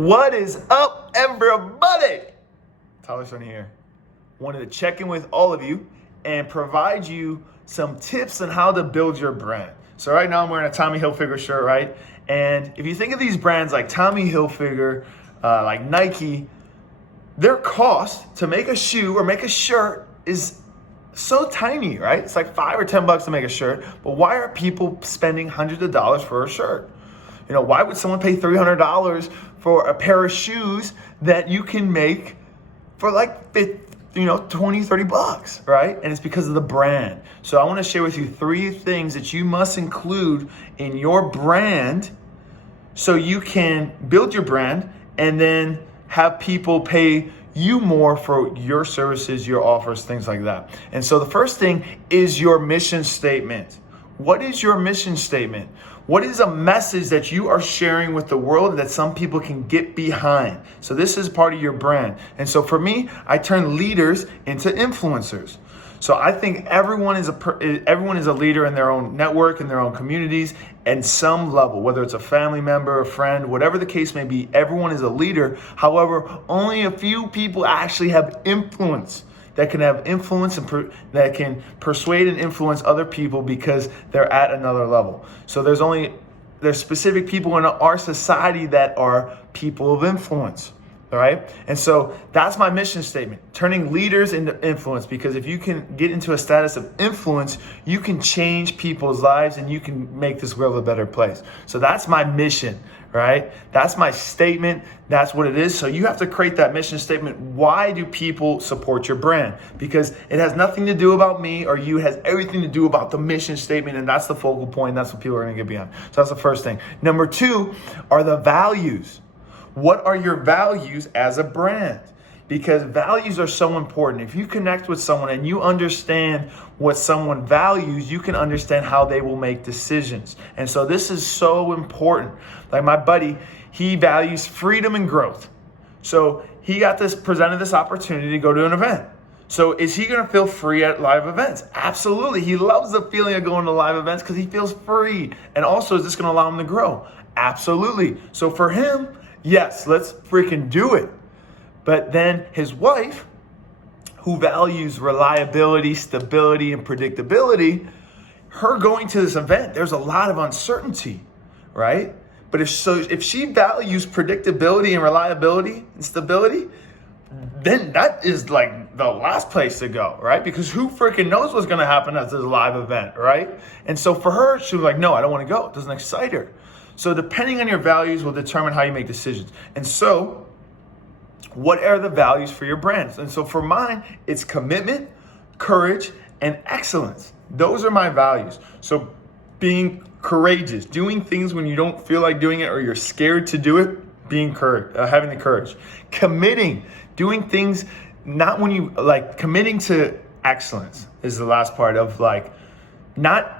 What is up, everybody? Tyler Cerny here. Wanted to check in with all of you and provide you some tips on how to build your brand. So right now I'm wearing a Tommy Hilfiger shirt, right? And if you think of these brands like Tommy Hilfiger, like Nike, their cost to make a shoe or make a shirt is so tiny, right? It's like $5 or $10 to make a shirt, but why are people spending hundreds of dollars for a shirt? You know, why would someone pay $300 for a pair of shoes that you can make for like 20, 30 bucks, right? And it's because of the brand. So I want to share with you 3 things that you must include in your brand so you can build your brand and then have people pay you more for your services, your offers, things like that. And so the first thing is your mission statement. What is your mission statement? What is a message that you are sharing with the world that some people can get behind? So this is part of your brand. And so for me, I turn leaders into influencers. So I think everyone is a leader in their own network, in their own communities, and some level, whether it's a family member, a friend, whatever the case may be, everyone is a leader. However, only a few people actually have influence. That can have influence and that can persuade and influence other people because they're at another level. So there's specific people in our society that are people of influence. All right. And so that's my mission statement, turning leaders into influence, because if you can get into a status of influence, you can change people's lives and you can make this world a better place. So that's my mission, right? That's my statement. That's what it is. So you have to create that mission statement. Why do people support your brand? Because it has nothing to do about me or you. It has everything to do about the mission statement. And that's the focal point. That's what people are going to get behind. So that's the first thing. Number 2 are the values. What are your values as a brand? Because values are so important. If you connect with someone and you understand what someone values, you can understand how they will make decisions. And so this is so important. Like my buddy, he values freedom and growth. So he got presented this opportunity to go to an event. So is he going to feel free at live events? Absolutely. He loves the feeling of going to live events because he feels free. And also, is this going to allow him to grow? Absolutely. So for him, yes, let's freaking do it. But then his wife, who values reliability, stability, and predictability, her going to this event, there's a lot of uncertainty, right? But if she values predictability and reliability and stability, then that is like the last place to go, right? Because who freaking knows what's going to happen at this live event, right? And so for her, she was like, no, I don't want to go. It doesn't excite her. So depending on your values will determine how you make decisions. And so what are the values for your brands? And so for mine, it's commitment, courage, and excellence. Those are my values. So being courageous, doing things when you don't feel like doing it or you're scared to do it, having the courage. Committing, doing things not when you committing to excellence is the last part of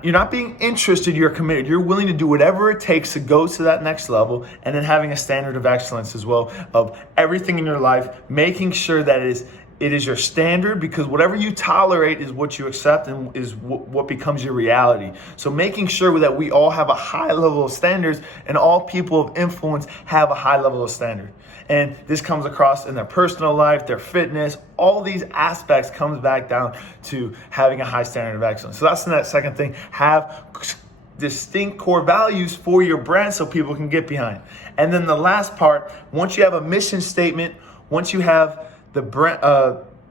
you're not being interested, you're committed. You're willing to do whatever it takes to go to that next level, and then having a standard of excellence as well of everything in your life, making sure that it is your standard, because whatever you tolerate is what you accept and is what becomes your reality. So making sure that we all have a high level of standards and all people of influence have a high level of standard. And this comes across in their personal life, their fitness, all these aspects comes back down to having a high standard of excellence. So that's the second thing. Have distinct core values for your brand so people can get behind. And then the last part, once you have a mission statement, once you have the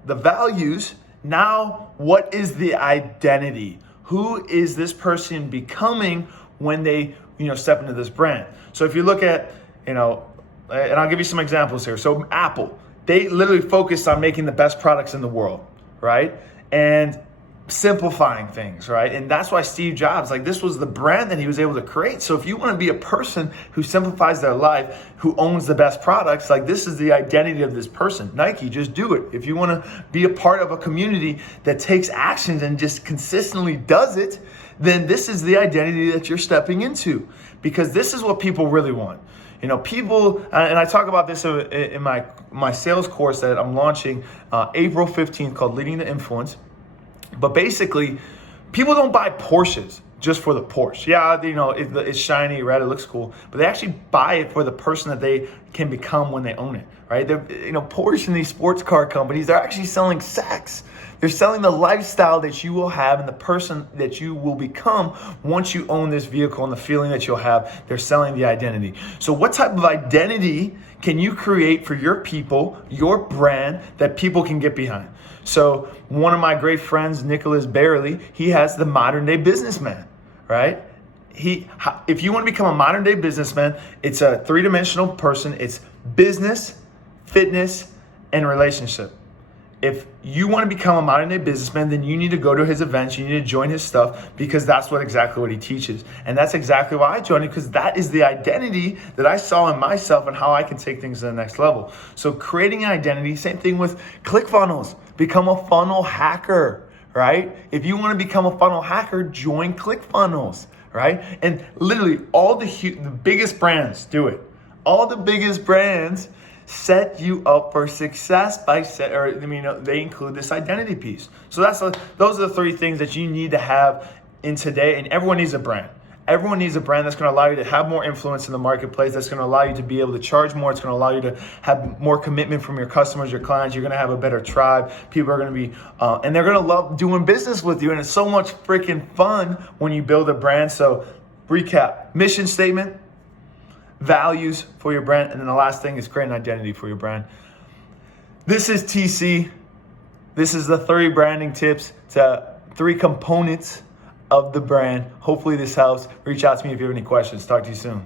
values, now what is the identity? Who is this person becoming when they step into this brand? So if you look at and I'll give you some examples here. So Apple, they literally focused on making the best products in the world, right? And simplifying things, right? And that's why Steve Jobs, this was the brand that he was able to create. So if you want to be a person who simplifies their life, who owns the best products, this is the identity of this person. Nike, just do it. If you want to be a part of a community that takes actions and just consistently does it, then this is the identity that you're stepping into, because this is what people really want. People, and I talk about this in my sales course that I'm launching April 15th called Leading to Influence. But basically, people don't buy Porsches. just for the Porsche. Yeah, it's shiny, red, it looks cool, but they actually buy it for the person that they can become when they own it, right? Porsche and these sports car companies, they're actually selling sex. They're selling the lifestyle that you will have and the person that you will become once you own this vehicle and the feeling that you'll have. They're selling the identity. So what type of identity can you create for your people, your brand, that people can get behind? So one of my great friends, Nicholas Barely, he has the modern day businessman, right? If you want to become a modern day businessman, it's a three-dimensional person. It's business, fitness, and relationship. If you want to become a modern day businessman, then you need to go to his events. You need to join his stuff, because that's exactly what he teaches. And that's exactly why I joined it, because that is the identity that I saw in myself and how I can take things to the next level. So creating an identity, same thing with Clickfunnels. Become a funnel hacker, right? If you want to become a funnel hacker, join Clickfunnels, right? And literally all the biggest brands do it. All the biggest brands set you up for success they include this identity piece. So those are the three things that you need to have in today. And everyone needs a brand. Everyone needs a brand that's going to allow you to have more influence in the marketplace. That's going to allow you to be able to charge more. It's going to allow you to have more commitment from your customers, your clients. You're going to have a better tribe. People are going to be, and they're going to love doing business with you. And it's so much freaking fun when you build a brand. So recap: mission statement, values for your brand, and then the last thing is create an identity for your brand. This is TC. This is the 3 branding tips to 3 components of the brand. Hopefully this helps. Reach out to me if you have any questions. Talk to you soon.